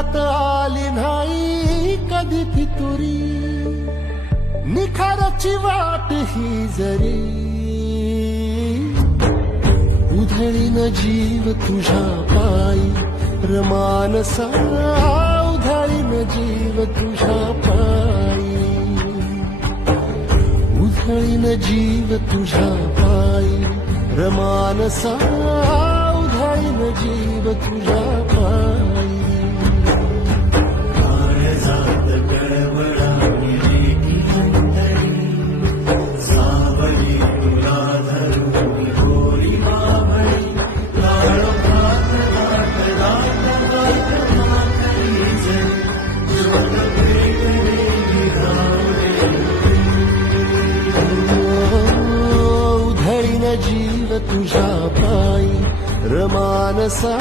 मनात आली नाही कधी फितुरी, निखाराची वाट ही जरी उधळीन जीव तुझ्या पायी रमानसा, उधळीन जीव तुझ्या पायी, उधळीन जीव तुझ्या पायी रमानसा, उधळीन जीव तुझ्या पायी. काळजात कळवळा की अंतरी, सावली तुला धरून गोरी मावळी, लाळ भात दाट दाट दाट माखली जरी, ज्योत पेटले विरावले. उधळीन जीव तुझ्या पायी रमानसा,